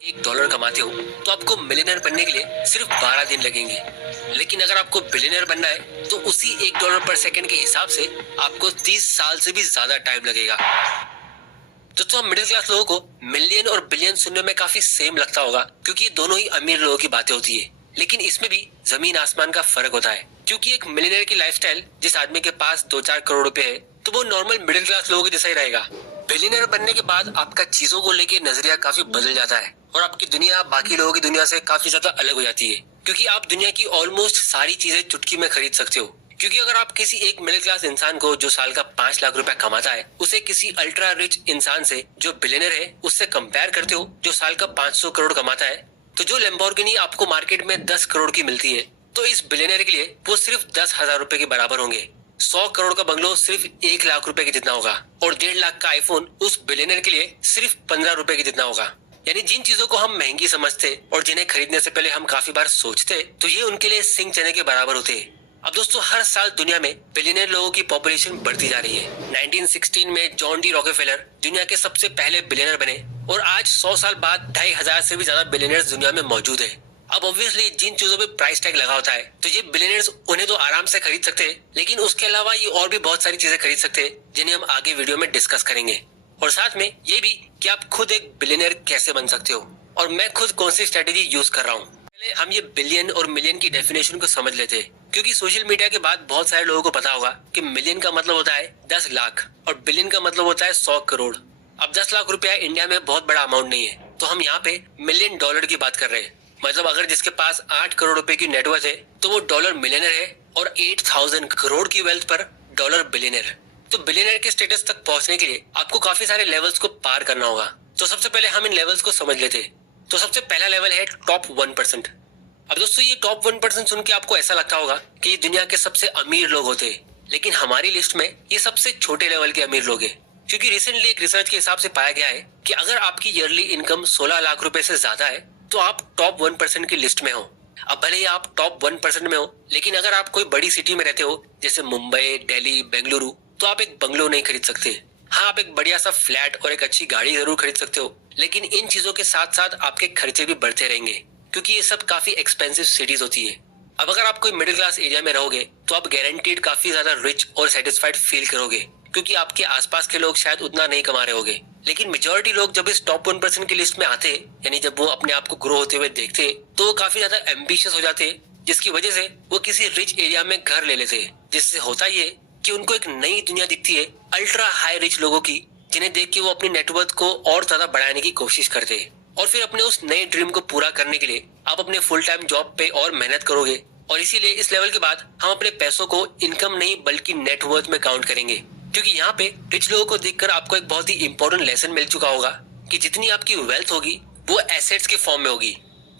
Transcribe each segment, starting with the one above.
$1 कमाते हो तो आपको मिलियनर बनने के लिए सिर्फ 12 दिन लगेंगे। लेकिन अगर आपको बिलियनर बनना है तो उसी $1 पर सेकंड के हिसाब से आपको 30 साल से भी ज्यादा टाइम लगेगा। तो मिडिल क्लास लोगों को मिलियन और बिलियन सुनने में काफी सेम लगता होगा, क्योंकि ये दोनों ही अमीर लोगों की बातें होती है। लेकिन इसमें भी जमीन आसमान का फर्क होता है, क्योंकि एक मिलियनर की लाइफस्टाइल जिस आदमी के पास 2-4 करोड़ रुपए है तो वो नॉर्मल मिडिल क्लास लोगों के जैसा ही रहेगा। बिलियनर बनने के बाद आपका चीजों को लेके नजरिया काफी बदल जाता है और आपकी दुनिया बाकी लोगों की दुनिया से काफी ज्यादा अलग हो जाती है, क्योंकि आप दुनिया की ऑलमोस्ट सारी चीजें चुटकी में खरीद सकते हो। क्योंकि अगर आप किसी एक मिडिल क्लास इंसान को जो साल का 5 लाख रुपया कमाता है उसे किसी अल्ट्रा रिच इंसान से जो बिलियनर है उससे कंपेयर करते हो जो साल का 500 करोड़ कमाता है, तो जो लैम्बोर्गिनी आपको मार्केट में 10 करोड़ की मिलती है तो इस बिलियनर के लिए वो सिर्फ 10,000 रुपए के बराबर होंगे। 100 करोड़ का बंगलो सिर्फ 1 लाख रुपए के जितना होगा और 1.5 लाख का आईफोन उस बिलियनर के लिए सिर्फ 15 रुपए के जितना होगा। यानी जिन चीजों को हम महंगी समझते और जिन्हें खरीदने से पहले हम काफी बार सोचते तो ये उनके लिए सिंह चने के बराबर होते। अब दोस्तों, हर साल दुनिया में बिलियनर लोगों की पॉपुलेशन बढ़ती जा रही है। 1916 में जॉन डी रॉकेफेलर दुनिया के सबसे पहले बिलियनर बने और आज 100 साल बाद 2,500 से भी ज्यादा बिलियनर्स दुनिया में मौजूद है। अब ऑब्वियसली जिन चीजों पे प्राइस टैग लगा होता है तो ये बिलियनर्स उन्हें तो आराम से खरीद सकते हैं, लेकिन उसके अलावा ये और भी बहुत सारी चीजें खरीद सकते हैं जिन्हें हम आगे वीडियो में डिस्कस करेंगे। और साथ में ये भी कि आप खुद एक बिलियनर कैसे बन सकते हो और मैं खुद कौन सी स्ट्रेटेजी यूज कर रहा हूँ। पहले हम ये बिलियन और मिलियन की डेफिनेशन को समझ लेते हैं, क्योंकि सोशल मीडिया के बाद बहुत सारे लोगों को पता होगा कि मिलियन का मतलब होता है 10 लाख और बिलियन का मतलब होता है 100 करोड़। अब 10 लाख रुपया इंडिया में बहुत बड़ा अमाउंट नहीं है, तो हम यहाँ पे मिलियन डॉलर की बात कर रहे हैं। मतलब अगर जिसके पास 8 करोड़ रुपए की नेटवर्थ है तो वो डॉलर मिलियनर है और 8,000 करोड़ की वेल्थ पर डॉलर बिलियनर। तो बिलियनर के स्टेटस तक पहुंचने के लिए आपको काफी सारे लेवल्स को पार करना होगा। तो सबसे पहले हम इन लेवल्स को समझ लेते हैं। तो सबसे पहला लेवल है टॉप 1%। अब दोस्तों, ये टॉप 1% सुन के आपको ऐसा लगता होगा कि ये दुनिया के सबसे अमीर लोग होते हैं, लेकिन हमारी लिस्ट में ये सबसे छोटे लेवल के अमीर लोग हैं। क्योंकि रिसेंटली एक रिसर्च के हिसाब से पाया गया है कि अगर आपकी ईयरली इनकम 16 लाख रुपए से ज्यादा है तो आप टॉप 1% की लिस्ट में हो। अब भले ही आप टॉप 1% में हो, लेकिन अगर आप कोई बड़ी सिटी में रहते हो जैसे मुंबई, दिल्ली, बेंगलुरु, तो आप एक बंगलो नहीं खरीद सकते। हाँ, आप एक बढ़िया सा फ्लैट और एक अच्छी गाड़ी जरूर खरीद सकते हो, लेकिन इन चीजों के साथ साथ आपके खर्चे भी बढ़ते रहेंगे, क्योंकि ये सब काफी एक्सपेंसिव सिटीज होती है। अब अगर आप कोई मिडिल क्लास एरिया में रहोगे तो आप गारंटीड काफी ज्यादा रिच और सेटिस्फाइड फील करोगे, क्योंकि आपके आसपास के लोग शायद उतना नहीं कमा रहे होंगे। लेकिन मेजोरिटी लोग जब इस टॉप 1% की लिस्ट में आते, यानी जब वो अपने आप को ग्रो होते हुए देखते, तो वो काफी ज्यादा एम्बिशियस हो जाते, जिसकी वजह से वो किसी रिच एरिया में घर ले लेते। जिससे होता ये कि उनको एक नई दुनिया दिखती है अल्ट्रा हाई रिच लोगों की, जिन्हें देख के वो अपनी नेटवर्थ को और ज्यादा बढ़ाने की कोशिश करते। और फिर अपने उस नए ड्रीम को पूरा करने के लिए आप अपने फुल टाइम जॉब पे और मेहनत करोगे। और इसीलिए इस लेवल के बाद हम अपने पैसों को इनकम नहीं बल्कि नेटवर्थ में काउंट करेंगे, क्योंकि यहाँ पे रिच लोगों को देखकर आपको एक बहुत ही इंपॉर्टेंट लेसन मिल चुका होगा कि जितनी आपकी वेल्थ होगी वो एसेट्स के फॉर्म में होगी।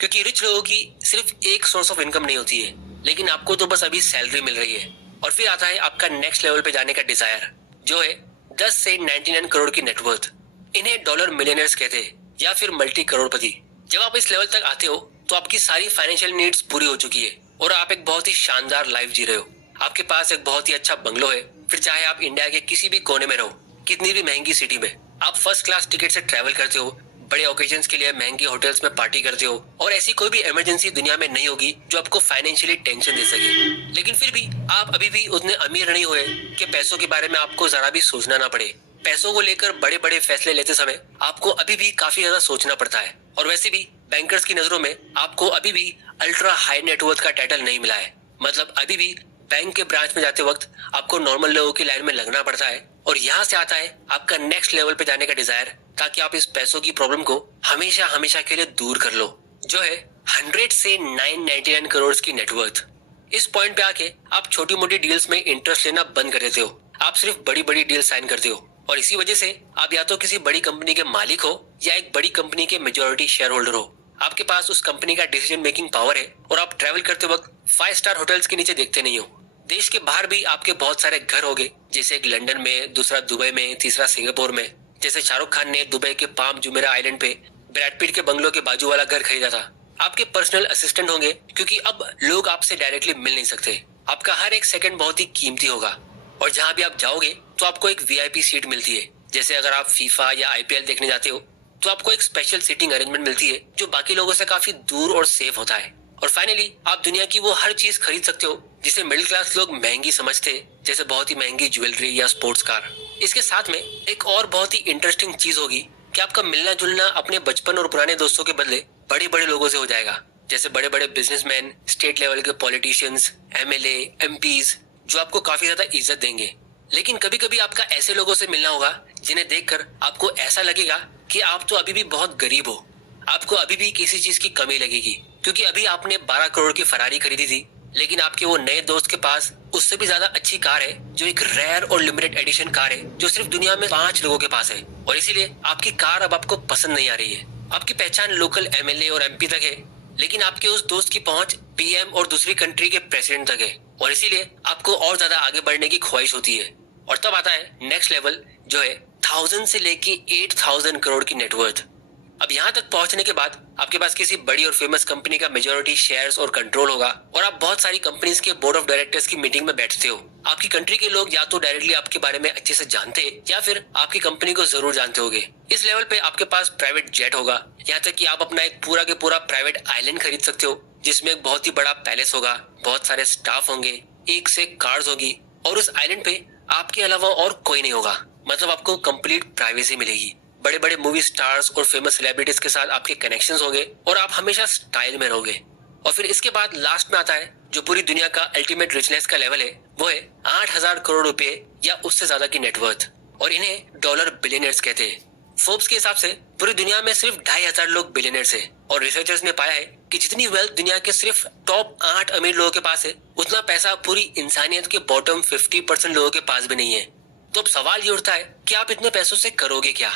क्योंकि रिच लोगों की सिर्फ एक सोर्स ऑफ इनकम नहीं होती है, लेकिन आपको तो बस अभी सैलरी मिल रही है। और फिर आता है आपका नेक्स्ट लेवल पे जाने का डिजायर, जो है 10 से 99 करोड़ की नेटवर्थ। इन्हें डॉलर मिलियनर्स कहते हैं या फिर मल्टी करोड़पति। जब आप इस लेवल तक आते हो तो आपकी सारी फाइनेंशियल नीड्स पूरी हो चुकी है और आप एक बहुत ही शानदार लाइफ जी रहे हो। आपके पास एक बहुत ही अच्छा बंगलो है, फिर चाहे आप इंडिया के किसी भी कोने में रहो, कितनी भी महंगी सिटी में, आप फर्स्ट क्लास टिकट से ट्रैवल करते हो, बड़े ओकेजन्स के लिए महंगे होटल्स में पार्टी करते हो, और ऐसी कोई भी इमरजेंसी दुनिया में नहीं होगी जो आपको फाइनेंशियली टेंशन दे सके। लेकिन फिर भी आप अभी भी उतने अमीर नहीं हुए कि पैसों के बारे में आपको जरा भी सोचना ना पड़े। पैसों को लेकर बड़े बड़े फैसले लेते समय आपको अभी भी काफी ज्यादा सोचना पड़ता है। और वैसे भी बैंकर्स की नजरों में आपको अभी भी अल्ट्रा हाई नेटवर्थ का टाइटल नहीं मिला है। मतलब अभी भी बैंक के ब्रांच में जाते वक्त आपको नॉर्मल लोगों की लाइन में लगना पड़ता है। और यहाँ से आता है आपका नेक्स्ट लेवल पे जाने का डिजायर, ताकि आप इस पैसों की प्रॉब्लम को हमेशा हमेशा के लिए दूर कर लो, जो है 100 से 999 करोड़ की नेटवर्थ। इस पॉइंट पे आके आप छोटी मोटी डील्स में इंटरेस्ट लेना बंद कर देते हो। आप सिर्फ बड़ी बड़ी डील साइन करते हो, और इसी वजह से आप या तो किसी बड़ी कंपनी के मालिक हो या एक बड़ी कंपनी के मेजोरिटी शेयर होल्डर हो। आपके पास उस कंपनी का डिसीजन मेकिंग पावर है और आप ट्रैवल करते वक्त 5 स्टार होटल्स के नीचे देखते नहीं हो। देश के बाहर भी आपके बहुत सारे घर होंगे, जैसे एक लंदन में, दूसरा दुबई में, तीसरा सिंगापुर में। जैसे शाहरुख खान ने दुबई के पाम जुमेरा आइलैंड पे ब्रैड पिट के बंगलो के बाजू वाला घर खरीदा था। आपके पर्सनल असिस्टेंट होंगे, क्योंकि अब लोग आपसे डायरेक्टली मिल नहीं सकते। आपका हर एक सेकंड बहुत ही कीमती होगा, और जहाँ भी आप जाओगे तो आपको एक VIP सीट मिलती है। जैसे अगर आप फीफा या IPL देखने जाते हो तो आपको एक स्पेशल सीटिंग अरेंजमेंट मिलती है जो बाकी लोगों से काफी दूर और सेफ होता है। और फाइनली आप दुनिया की वो हर चीज खरीद सकते हो जिसे मिडिल क्लास लोग महंगी समझते हैं, जैसे बहुत ही महंगी ज्वेलरी या स्पोर्ट्स कार। इसके साथ में एक और बहुत ही इंटरेस्टिंग चीज होगी कि आपका मिलना जुलना अपने बचपन और पुराने दोस्तों के बदले बड़े बड़े लोगों से हो जाएगा, जैसे बड़े बड़े बिजनेसमैन, स्टेट लेवल के पॉलिटिशियंस, एमएलए, एमपीज, जो आपको काफी ज्यादा इज्जत देंगे। लेकिन कभी कभी आपका ऐसे लोगों से मिलना होगा जिन्हें देखकर आपको ऐसा लगेगा कि आप तो अभी भी बहुत गरीब हो, आपको अभी भी किसी चीज की कमी लगेगी, क्योंकि अभी आपने 12 करोड़ की फरारी खरीदी थी, लेकिन आपके वो नए दोस्त के पास उससे भी ज्यादा अच्छी कार है, जो एक रेयर और लिमिटेड एडिशन कार है जो सिर्फ दुनिया में 5 लोगों के पास है। और इसीलिए आपकी कार अब आपको पसंद नहीं आ रही है। आपकी पहचान लोकल एमएलए और एमपी तक है, लेकिन आपके उस दोस्त की पहुंच पीएम और दूसरी कंट्री के प्रेसिडेंट तक है, और इसीलिए आपको और ज्यादा आगे बढ़ने की ख्वाहिश होती है। और तब आता है नेक्स्ट लेवल, जो है 1000 से लेके 8000 करोड़ की नेटवर्थ। अब यहाँ तक पहुंचने के बाद आपके पास किसी बड़ी और फेमस कंपनी का मेजॉरिटी शेयर्स और कंट्रोल होगा, और आप बहुत सारी कंपनीज के बोर्ड ऑफ डायरेक्टर्स की मीटिंग में बैठते हो। आपकी कंट्री के लोग या तो डायरेक्टली आपके बारे में अच्छे से जानते हैं या फिर आपकी कंपनी को जरूर जानते होंगे। इस लेवल पे आपके पास प्राइवेट जेट होगा, यहाँ तक कि आप अपना एक पूरा के पूरा प्राइवेट आइलैंड खरीद सकते हो, जिसमें एक बहुत ही बड़ा पैलेस होगा, बहुत सारे स्टाफ होंगे, एक से कार्स होगी, और उस आइलैंड पे आपके अलावा और कोई नहीं होगा। मतलब आपको कंप्लीट प्राइवेसी मिलेगी। बड़े बड़े मूवी स्टार्स और फेमस सेलिब्रिटीज के साथ आपके कनेक्शंस होंगे, और आप हमेशा स्टाइल में रहोगे। और फिर इसके बाद लास्ट में आता है जो पूरी दुनिया का अल्टीमेट रिचनेस का लेवल है, वो है 8000 करोड़ रुपए या उससे ज्यादा की नेटवर्थ, और इन्हें डॉलर बिलियनर्स कहते हैं। फोर्ब्स के हिसाब से पूरी दुनिया में सिर्फ 2500 लोग बिलियनर्स हैं, और रिसर्चर्स ने पाया है कि जितनी वेल्थ दुनिया के सिर्फ टॉप 8 अमीर लोगों के पास है, उतना पैसा पूरी इंसानियत के बॉटम 50% लोगों के पास भी नहीं है। तो अब सवाल ये उठता है कि आप इतने पैसों से करोगे क्या?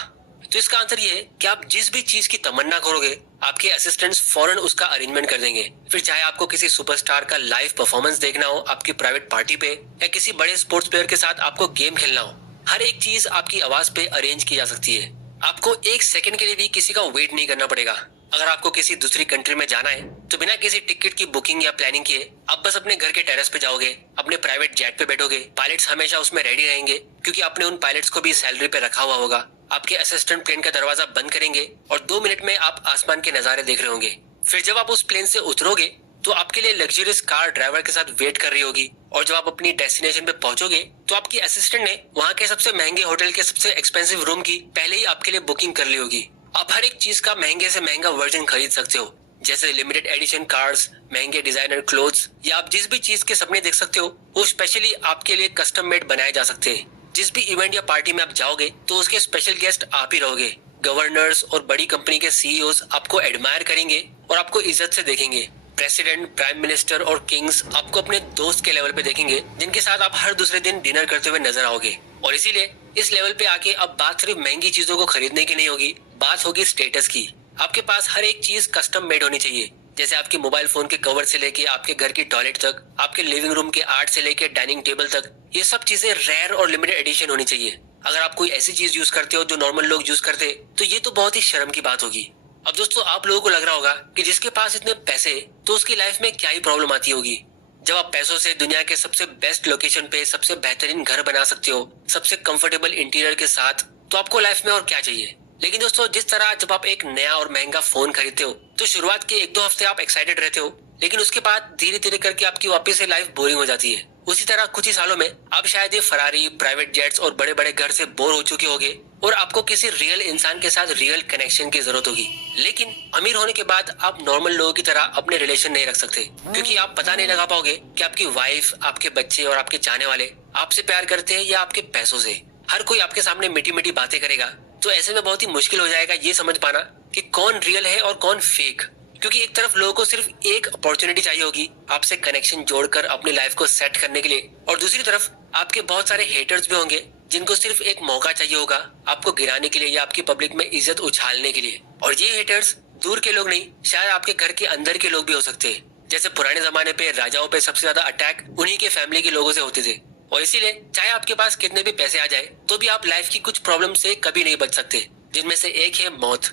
तो इसका आंसर ये है कि आप जिस भी चीज की तमन्ना करोगे, आपके असिस्टेंट्स फौरन उसका अरेंजमेंट कर देंगे। फिर चाहे आपको किसी सुपरस्टार का लाइव परफॉर्मेंस देखना हो आपकी प्राइवेट पार्टी पे, या किसी बड़े स्पोर्ट्स प्लेयर के साथ आपको गेम खेलना हो, हर एक चीज आपकी आवाज पे अरेंज की जा सकती है। आपको एक सेकंड के लिए भी किसी का वेट नहीं करना पड़ेगा। अगर आपको किसी दूसरी कंट्री में जाना है तो बिना किसी टिकट की बुकिंग या प्लानिंग किए आप बस अपने घर के टेरेस पे जाओगे, अपने प्राइवेट जेट पे बैठोगे, पायलट्स हमेशा उसमें रेडी रहेंगे क्योंकि आपने उन पायलट्स को भी सैलरी पे रखा हुआ होगा। आपके असिस्टेंट प्लेन का दरवाजा बंद करेंगे और 2 मिनट में आप आसमान के नजारे देख रहे होंगे। फिर जब आप उस प्लेन से उतरोगे तो आपके लिए लग्जरियस कार ड्राइवर के साथ वेट कर रही होगी, और जब आप अपनी डेस्टिनेशन पे पहुंचोगे तो आपकी असिस्टेंट ने वहाँ के सबसे महंगे होटल के सबसे एक्सपेंसिव रूम की पहले ही आपके लिए बुकिंग कर ली होगी। आप हर एक चीज का महंगे से महंगा वर्जन खरीद सकते हो, जैसे लिमिटेड एडिशन कार्स, महंगे डिजाइनर क्लोथ्स, या आप जिस भी चीज के सपने देख सकते हो वो स्पेशली आपके लिए कस्टम मेड बनाए जा सकते हैं। जिस भी इवेंट या पार्टी में आप जाओगे तो उसके स्पेशल गेस्ट आप ही रहोगे। गवर्नर्स और बड़ी कंपनी के सीईओज आपको एडमायर करेंगे और आपको इज्जत से देखेंगे। प्रेसिडेंट, प्राइम मिनिस्टर और किंग्स आपको अपने दोस्त के लेवल पे देखेंगे, जिनके साथ आप हर दूसरे दिन डिनर करते हुए नजर आओगे। और इसीलिए इस लेवल पे आके अब बात सिर्फ महंगी चीजों को खरीदने की नहीं होगी, बात होगी स्टेटस की। आपके पास हर एक चीज कस्टम मेड होनी चाहिए, जैसे आपके मोबाइल फोन के कवर से लेके आपके घर की टॉयलेट तक, आपके लिविंग रूम के आर्ट से लेके डाइनिंग टेबल तक, ये सब चीजें रेयर और लिमिटेड एडिशन होनी चाहिए। अगर आप कोई ऐसी चीज यूज करते हो जो नॉर्मल लोग यूज करते तो ये तो बहुत ही शर्म की बात होगी। अब दोस्तों, आप लोगों को लग रहा होगा कि जिसके पास इतने पैसे तो उसकी लाइफ में क्या ही प्रॉब्लम आती होगी। जब आप पैसों से दुनिया के सबसे बेस्ट लोकेशन पे सबसे बेहतरीन घर बना सकते हो, सबसे कंफर्टेबल इंटीरियर के साथ, तो आपको लाइफ में और क्या चाहिए। लेकिन दोस्तों, जिस तरह जब आप एक नया और महंगा फोन खरीदते हो तो शुरुआत के 1-2 हफ्ते आप एक्साइटेड रहते हो, लेकिन उसके बाद धीरे धीरे करके आपकी वापस से लाइफ बोरिंग हो जाती है। उसी तरह कुछ ही सालों में आप शायद ये फरारी, प्राइवेट जेट्स और बड़े बड़े घर से बोर हो चुके होगे और आपको किसी रियल इंसान के साथ रियल कनेक्शन की जरूरत होगी। लेकिन अमीर होने के बाद आप नॉर्मल लोगों की तरह अपने रिलेशन नहीं रख सकते, क्योंकि आप पता नहीं लगा पाओगे कि आपकी वाइफ, आपके बच्चे और आपके चाहने वाले आपसे प्यार करते हैं या आपके पैसों से। हर कोई आपके सामने मीठी मीठी बातें करेगा, तो ऐसे में बहुत ही मुश्किल हो जाएगा ये समझ पाना कि कौन रियल है और कौन फेक। क्योंकि एक तरफ लोगों को सिर्फ एक अपॉर्चुनिटी चाहिए होगी आपसे कनेक्शन जोड़कर अपनी लाइफ को सेट करने के लिए, और दूसरी तरफ आपके बहुत सारे हेटर्स भी होंगे जिनको सिर्फ एक मौका चाहिए होगा आपको गिराने के लिए या आपकी पब्लिक में इज्जत उछालने के लिए। और ये हेटर्स दूर के लोग नहीं, शायद आपके घर के अंदर के लोग भी हो सकते हैं। जैसे पुराने जमाने पे राजाओं पे सबसे ज्यादा अटैक उन्हीं के फैमिली के लोगों से होते थे। और इसीलिए चाहे आपके पास कितने भी पैसे आ जाए तो भी आप लाइफ की कुछ प्रॉब्लम से कभी नहीं बच सकते, जिनमें से एक है मौत।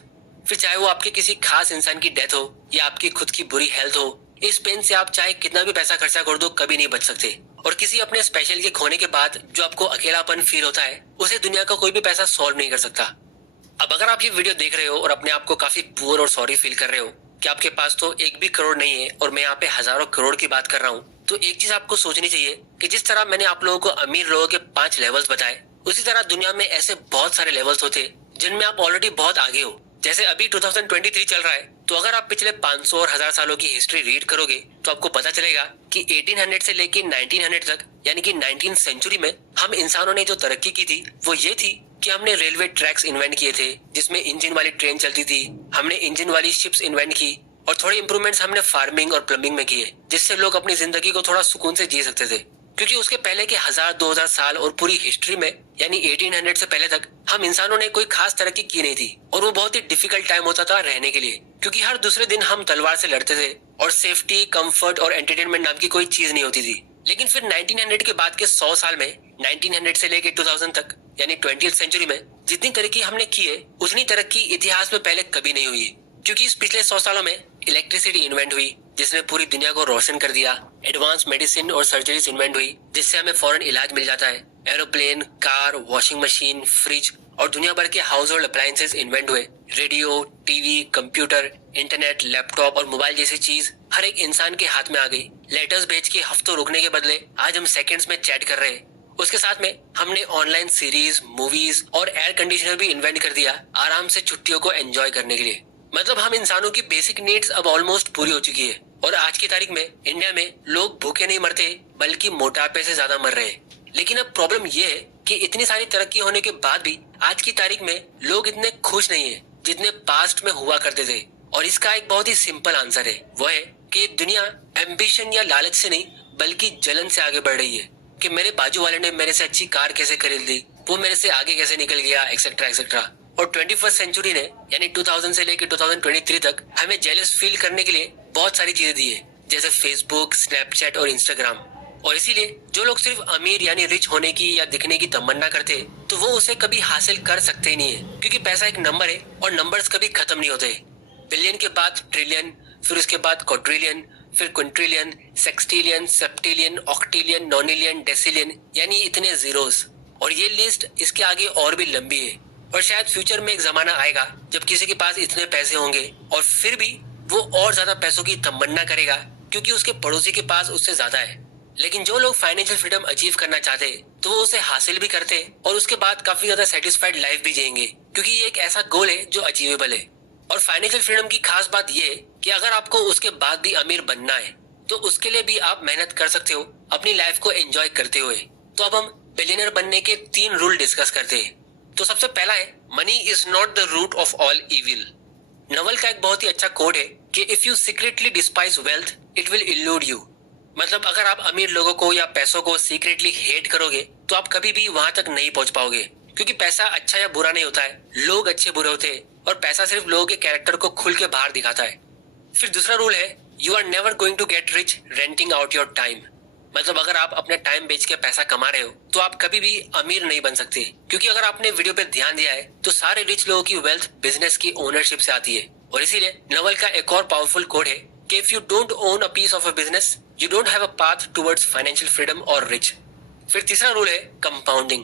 फिर चाहे वो आपके किसी खास इंसान की डेथ हो या आपकी खुद की बुरी हेल्थ हो, इस पेन से आप चाहे कितना भी पैसा खर्चा कर दो कभी नहीं बच सकते। और किसी अपने स्पेशल के खोने के बाद जो आपको अकेलापन फील होता है, उसे दुनिया का कोई भी पैसा सॉल्व नहीं कर सकता। अब अगर आप ये वीडियो देख रहे हो और अपने आप को काफी पुअर और सॉरी फील कर रहे हो कि आपके पास तो एक भी करोड़ नहीं है और मैं यहाँ पे हजारों करोड़ की बात कर रहा हूँ, तो एक चीज आपको सोचनी चाहिए कि जिस तरह मैंने आप लोगों को अमीर लोगों के 5 लेवल्स बताए, उसी तरह दुनिया में ऐसे बहुत सारे लेवल्स होते हैं जिनमें आप ऑलरेडी बहुत आगे हो। जैसे अभी 2023 चल रहा है, तो अगर आप पिछले 500 और 1000 सालों की हिस्ट्री रीड करोगे तो आपको पता चलेगा कि 1800 से लेके 1900 तक, यानी कि 19th सेंचुरी में हम इंसानों ने जो तरक्की की थी वो ये थी कि हमने रेलवे ट्रैक्स इन्वेंट किए थे जिसमें इंजन वाली ट्रेन चलती थी, हमने इंजन वाली शिप्स इन्वेंट की और थोड़े इंप्रूवमेंट्स हमने फार्मिंग और प्लम्बिंग में किए, जिससे लोग अपनी जिंदगी को थोड़ा सुकून से जी सकते थे। क्योंकि उसके पहले के 1000-2000 साल और पूरी हिस्ट्री में, यानी 1800 से पहले तक, हम इंसानों ने कोई खास तरक्की की नहीं थी और वो बहुत ही डिफिकल्ट टाइम होता था रहने के लिए, क्योंकि हर दूसरे दिन हम तलवार से लड़ते थे और सेफ्टी, कंफर्ट और एंटरटेनमेंट नाम की कोई चीज नहीं होती थी। लेकिन फिर 1900 के बाद के 100 साल में, 1900 से लेके 2000 तक, यानी 20th सेंचुरी में जितनी तरक्की हमने की है उतनी तरक्की इतिहास में पहले कभी नहीं हुई। क्योंकि इस पिछले 100 सालों में इलेक्ट्रिसिटी इन्वेंट हुई जिसने पूरी दुनिया को रोशन कर दिया, एडवांस मेडिसिन और सर्जरीज इन्वेंट हुई जिससे हमें फौरन इलाज मिल जाता है, aeroplane, car, washing machine, fridge और दुनिया भर के हाउस होल्ड अप्लायंसेस इन्वेंट हुए, radio, TV, computer, internet, laptop और मोबाइल जैसी चीज हर एक इंसान के हाथ में आ गई। लेटर्स भेज के हफ्तों रुकने के बदले आज हम सेकंड्स में चैट कर रहे हैं। उसके साथ में हमने ऑनलाइन सीरीज, मूवीज और एयर कंडीशनर भी इन्वेंट कर दिया आराम से छुट्टियों को एंजॉय करने के लिए। मतलब हम इंसानों की बेसिक नीड्स अब ऑलमोस्ट पूरी हो चुकी है और आज की तारीख में इंडिया में लोग भूखे नहीं मरते बल्कि मोटापे से ज्यादा मर रहे हैं। लेकिन अब प्रॉब्लम ये है कि इतनी सारी तरक्की होने के बाद भी आज की तारीख में लोग इतने खुश नहीं है जितने पास्ट में हुआ करते थे। और इसका एक बहुत ही सिंपल आंसर है, वो है कि दुनिया एम्बिशन या लालच से नहीं बल्कि जलन से आगे बढ़ रही है कि मेरे बाजू वाले ने मेरे से अच्छी कार कैसे खरीद ली, वो मेरे से आगे कैसे निकल गया, एक्सेट्रा एक्सेट्रा। और 21st सेंचुरी ने, यानी 2000 से लेकर 2023 तक, हमें जेलस फील करने के लिए बहुत सारी चीजें दी है, जैसे फेसबुक, स्नैपचैट और इंस्टाग्राम। और इसीलिए जो लोग सिर्फ अमीर यानी रिच होने की या दिखने की तमन्ना करते तो वो उसे कभी हासिल कर सकते ही नहीं है, क्योंकि पैसा एक नंबर है और नंबर्स कभी खत्म नहीं होते। बिलियन के बाद ट्रिलियन, फिर उसके बाद क्वाड्रिलियन, फिर क्विंट्रिलियन, सेक्सटिलियन, सेप्टिलियन, ऑक्टिलियन, नॉनिलियन, डेसिलियन, यानी इतने जीरोस। और ये लिस्ट इसके आगे और भी लंबी है। और शायद फ्यूचर में एक जमाना आएगा जब किसी के पास इतने पैसे होंगे और फिर भी वो और ज्यादा पैसों की तमन्ना करेगा क्योंकि उसके पड़ोसी के पास उससे ज्यादा है। लेकिन जो लोग फाइनेंशियल फ्रीडम अचीव करना चाहते तो वो उसे हासिल भी करते और उसके बाद काफी ज्यादा सेटिस्फाइड लाइफ भी जिएंगे, क्योंकि ये एक ऐसा गोल है जो अचीवेबल है। और फाइनेंशियल फ्रीडम की खास बात ये है कि अगर आपको उसके बाद भी अमीर बनना है तो उसके लिए भी आप मेहनत कर सकते हो अपनी लाइफ को एंजॉय करते हुए। तो अब हम बिलियनर बनने के 3 रूल डिस्कस करते हैं। तो सबसे पहला है, money is not the root of all evil. Naval का एक बहुत ही अच्छा कोड है कि if you secretly despise wealth it will elude you. मतलब अगर आप अमीर लोगों को या पैसों को सीक्रेटली हेट करोगे तो आप कभी भी वहां तक नहीं पहुंच पाओगे, क्योंकि पैसा अच्छा या बुरा नहीं होता है, लोग अच्छे बुरे होते हैं और पैसा सिर्फ लोगों के कैरेक्टर को खुल के बाहर दिखाता है। फिर दूसरा रूल है, you are never going to get rich renting out your time. मतलब अगर आप अपने टाइम बेच के पैसा कमा रहे हो तो आप कभी भी अमीर नहीं बन सकते, क्योंकि अगर आपने वीडियो पे ध्यान दिया है तो सारे रिच लोगों की वेल्थ बिजनेस की ओनरशिप से आती है। और इसीलिए नवल का एक और पावरफुल कोड है कि if you don't own a piece of a business you don't have a path towards financial freedom और रिच। फिर तीसरा रूल है कंपाउंडिंग।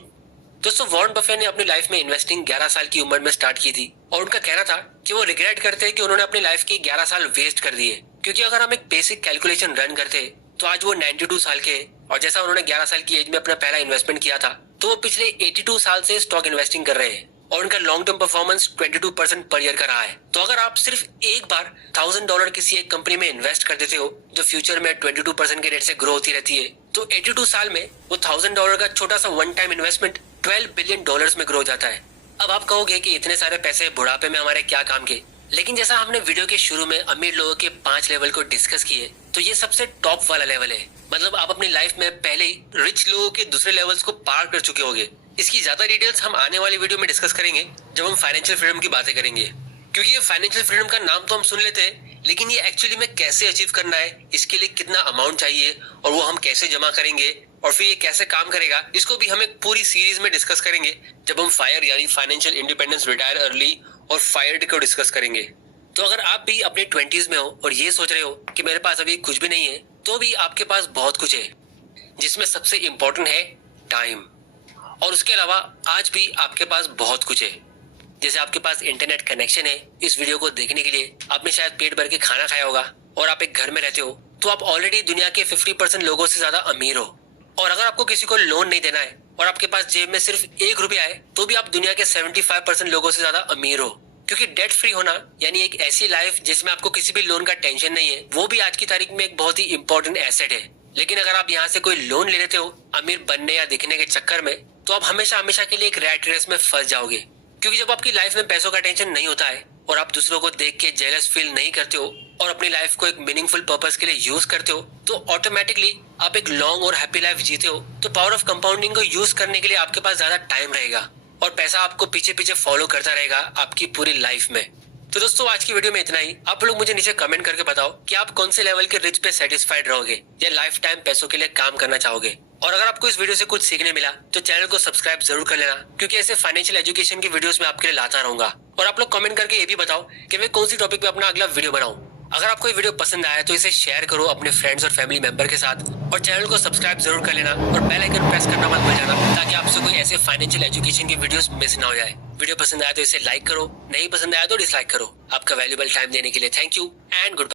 दोस्तों वॉरेन बफेट ने अपनी लाइफ में इन्वेस्टिंग 11 साल की उम्र में स्टार्ट की थी और उनका कहना था कि वो रिग्रेट करते हैं कि उन्होंने अपनी लाइफ के 11 साल वेस्ट कर दिए, क्योंकि अगर हम एक बेसिक कैलकुलेशन रन करते तो आज वो 92 साल के और जैसा उन्होंने 11 साल की एज में अपना पहला इन्वेस्टमेंट किया था तो वो पिछले 82 साल से स्टॉक इन्वेस्टिंग कर रहे हैं और उनका long term performance 22% per year का रहा है। तो अगर आप सिर्फ एक बार $1000 किसी एक कंपनी में इन्वेस्ट कर देते हो जो फ्यूचर में 22% के रेट से ग्रो होती रहती है, तो 82 साल में वो $1000 का छोटा सा वन टाइम इन्वेस्टमेंट $12 बिलियन में ग्रो हो जाता है। अब आप कहोगे कि इतने सारे पैसे बुढ़ापे में हमारे क्या काम के, लेकिन जैसा हमने वीडियो के शुरू में अमीर लोगों के 5 लेवल को डिस्कस किए तो ये सबसे टॉप वाला लेवल है। मतलब आप अपनी लाइफ में पहले ही रिच लोगों के दूसरे लेवल्स को पार कर चुके होंगे। इसकी ज्यादा डिटेल्स हम आने वाली वीडियो में डिस्कस करेंगे जब हम फाइनेंशियल फ्रीडम की बातें करेंगे, क्योंकि ये फाइनेंशियल फ्रीडम का नाम तो हम सुन लेते हैं, लेकिन ये एक्चुअली में कैसे अचीव करना है, इसके लिए कितना अमाउंट चाहिए और वो हम कैसे जमा करेंगे और फिर ये कैसे काम करेगा, इसको भी हम एक पूरी सीरीज में डिस्कस करेंगे जब हम फायर यानी फाइनेंशियल इंडिपेंडेंस, रिटायर अर्ली और फायर्ड को डिस्कस करेंगे। तो अगर आप भी अपने 20s में हो और ये सोच रहे हो कि मेरे पास अभी कुछ भी नहीं है, तो भी आपके पास बहुत कुछ है, जिसमें सबसे इंपॉर्टेंट है टाइम। और उसके अलावा आज भी आपके पास बहुत कुछ है जैसे आपके पास इंटरनेट कनेक्शन है, इस वीडियो को देखने के लिए आपने शायद पेट भर के खाना खाया होगा और आप एक घर में रहते हो, तो आप ऑलरेडी दुनिया के 50% लोगों से ज्यादा अमीर हो। और अगर आपको किसी को लोन नहीं देना है और आपके पास जेब में सिर्फ 1 रुपया है, तो भी आप दुनिया के 75% लोगों से ज्यादा अमीर हो। क्योंकि डेट फ्री होना यानी एक ऐसी लाइफ जिसमें आपको किसी भी लोन का टेंशन नहीं है, वो भी आज की तारीख में एक बहुत ही इंपॉर्टेंट एसेट है। लेकिन अगर आप यहाँ से कोई लोन ले लेते हो अमीर बनने या दिखने के चक्कर में, तो आप हमेशा हमेशा के लिए एक रैट रेस में फंस जाओगे। क्योंकि जब आपकी लाइफ में पैसों का टेंशन नहीं होता है और आप दूसरों को देख के जेलस फील नहीं करते हो और अपनी लाइफ को एक मीनिंगफुल पर्पस के लिए यूज करते हो, तो ऑटोमेटिकली आप एक लॉन्ग और हैप्पी लाइफ जीते हो। तो पावर ऑफ कंपाउंडिंग को यूज करने के लिए आपके पास ज्यादा टाइम रहेगा और पैसा आपको पीछे पीछे फॉलो करता रहेगा आपकी पूरी लाइफ में। तो दोस्तों आज की वीडियो में इतना ही। आप लोग मुझे नीचे कमेंट करके बताओ कि आप कौन से लेवल के रिच पे सेटिस्फाइड रहोगे या लाइफ टाइम पैसों के लिए काम करना चाहोगे। और अगर आपको इस वीडियो से कुछ सीखने मिला तो चैनल को सब्सक्राइब जरूर कर लेना, क्योंकि ऐसे फाइनेंशियल एजुकेशन की वीडियोस मैं आपके लिए लाता रहूंगा। और आप लोग कमेंट करके ये भी बताओ कि मैं कौन सी टॉपिक पे अपना अगला वीडियो बनाऊं। अगर आपको ये वीडियो पसंद आया तो इसे शेयर करो अपने फ्रेंड्स और फैमिली मेंबर के साथ, और चैनल को सब्सक्राइब जरूर कर लेना और बेल आइकन प्रेस करना मत भूल जाना, ताकि आपसे कोई ऐसे फाइनेंशियल एजुकेशन की वीडियोस मिस ना हो जाए। वीडियो पसंद आया तो इसे लाइक करो, नहीं पसंद आया तो डिसलाइक करो। आपका वैल्यूएबल टाइम देने के लिए thank you and good bye.